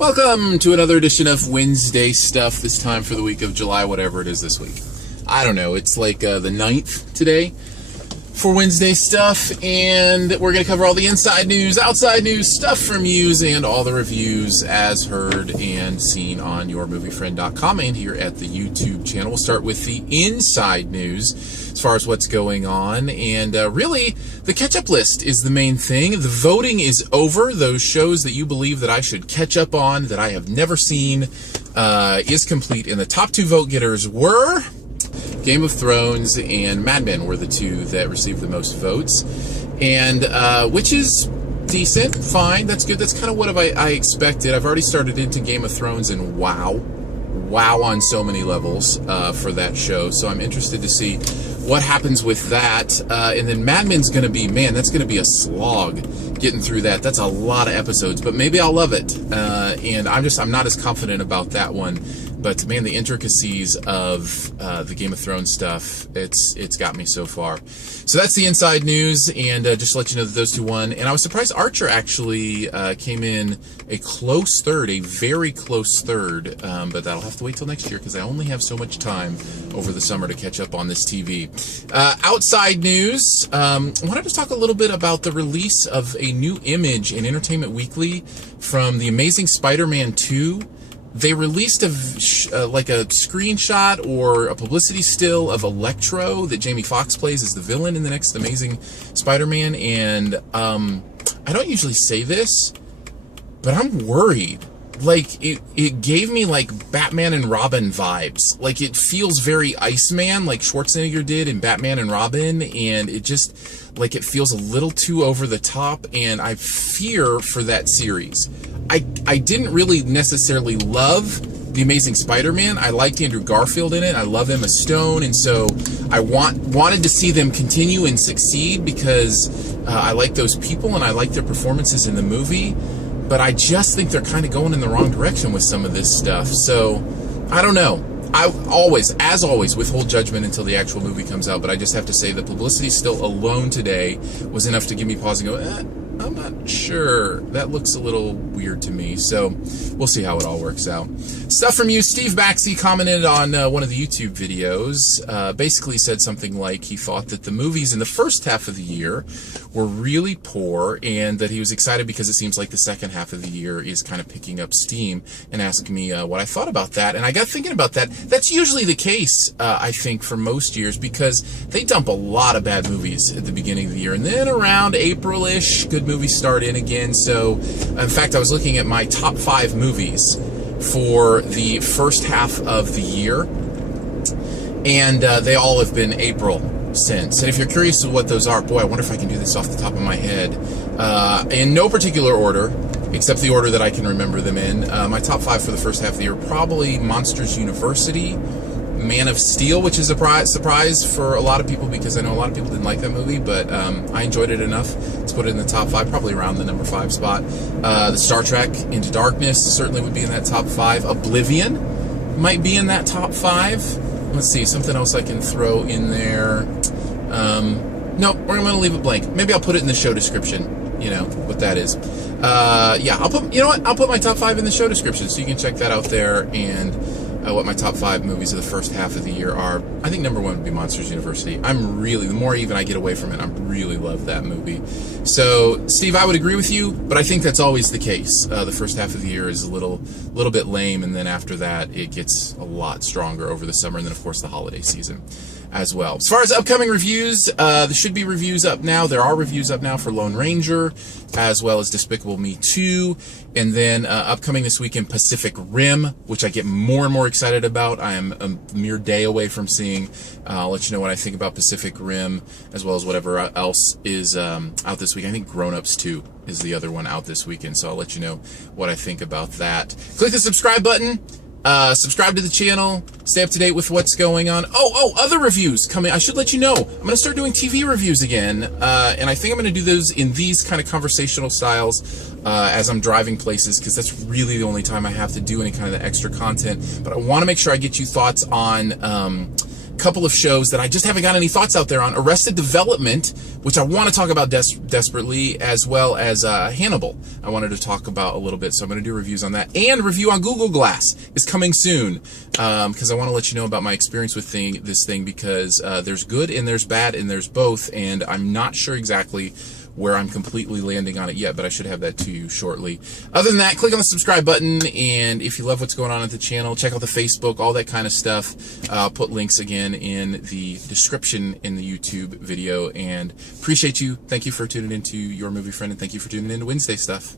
Welcome to another edition of Wednesday Stuff, this time for the week of July, whatever it is this week. I don't know, it's like the 9th today for Wednesday Stuff, and we're going to cover all the inside news, outside news, stuff from news, and all the reviews as heard and seen on yourmoviefriend.com and here at the YouTube channel. We'll start with the inside news as far as what's going on, and really, the Ketchup List is the main thing. The voting is over. Those shows that you believe that I should catch up on that I have never seen is complete, and the top two vote getters were Game of Thrones and Mad Men were the two that received the most votes, and which is decent, fine, that's good. That's kind of what I expected. I've already started into Game of Thrones, and wow on so many levels for that show, so I'm interested to see what happens with that. And then Mad Men's going to be, man, that's going to be a slog getting through that. That's a lot of episodes, but maybe I'll love it. And I'm not as confident about that one. But man, the intricacies of the Game of Thrones stuff, it's got me so far. So that's the inside news, and just to let you know that those two won. And I was surprised Archer actually came in a close third, a very close third. But that'll have to wait till next year because I only have so much time over the summer to catch up on this TV. Outside news, I wanted to talk a little bit about the release of a new image in Entertainment Weekly from The Amazing Spider-Man 2. They released like a screenshot or a publicity still of Electro that Jamie Foxx plays as the villain in the next Amazing Spider-Man, and I don't usually say this, but I'm worried. Like, it gave me like Batman and Robin vibes. Like, it feels very Iceman, like Schwarzenegger did in Batman and Robin, and it just, like, it feels a little too over the top, and I fear for that series. I didn't really necessarily love The Amazing Spider-Man. I liked Andrew Garfield in it. I love Emma Stone, and so I wanted to see them continue and succeed because I like those people and I like their performances in the movie. But I just think they're kind of going in the wrong direction with some of this stuff. So I don't know. I always, as always, withhold judgment until the actual movie comes out. But I just have to say the publicity still alone today was enough to give me pause and go, I'm not sure. That looks a little weird to me. So we'll see how it all works out. Stuff from you. Steve Baxey commented on one of the YouTube videos. Basically said something like he thought that the movies in the first half of the year were really poor and that he was excited because it seems like the second half of the year is kind of picking up steam, and asked me what I thought about that. And I got thinking about that. That's usually the case, I think, for most years because they dump a lot of bad movies at the beginning of the year. And then around April-ish, good movies start in again. So, in fact, I was looking at my top 5 movies for the first half of the year, and they all have been April since. And if you're curious as what those are, boy, I wonder if I can do this off the top of my head. In no particular order, except the order that I can remember them in. My top 5 for the first half of the year, probably Monsters University, Man of Steel, which is a surprise for a lot of people because I know a lot of people didn't like that movie, but I enjoyed it enough to put it in the top 5, probably around the number 5 spot. The Star Trek Into Darkness certainly would be in that top 5. Oblivion might be in that top 5. Let's see, something else I can throw in there. No, we're going to leave it blank. Maybe I'll put it in the show description, you know, what that is. Yeah, I'll put my top 5 in the show description so you can check that out there, and what my top 5 movies of the first half of the year are. I think number 1 would be Monsters University. the more even I get away from it, I really love that movie. So, Steve, I would agree with you, but I think that's always the case. The first half of the year is a little bit lame, and then after that, it gets a lot stronger over the summer, and then, of course, the holiday season as well. As far as upcoming reviews, there should be reviews up now. There are reviews up now for Lone Ranger, as well as Despicable Me 2, and then upcoming this weekend, Pacific Rim, which I get more and more excited about. I am a mere day away from seeing. I'll let you know what I think about Pacific Rim, as well as whatever else is out this week. I think Grown Ups 2 is the other one out this weekend, so I'll let you know what I think about that. Click the subscribe button. Subscribe to the channel, stay up to date with what's going on. Other reviews coming. I should let you know, I'm going to start doing TV reviews again, and I think I'm going to do those in these kind of conversational styles as I'm driving places, because that's really the only time I have to do any kind of the extra content. But I want to make sure I get you thoughts on couple of shows that I just haven't got any thoughts out there on. Arrested Development, which I want to talk about desperately, as well as Hannibal. I wanted to talk about a little bit, so I'm going to do reviews on that. And review on Google Glass is coming soon, because I want to let you know about my experience with this thing, because there's good and there's bad and there's both, and I'm not sure exactly where I'm completely landing on it yet, but I should have that to you shortly. Other than that, click on the subscribe button, and if you love what's going on at the channel, check out the Facebook, all that kind of stuff. I'll put links again in the description in the YouTube video, and appreciate you. Thank you for tuning into Your Movie Friend, and thank you for tuning into Wednesday Stuff.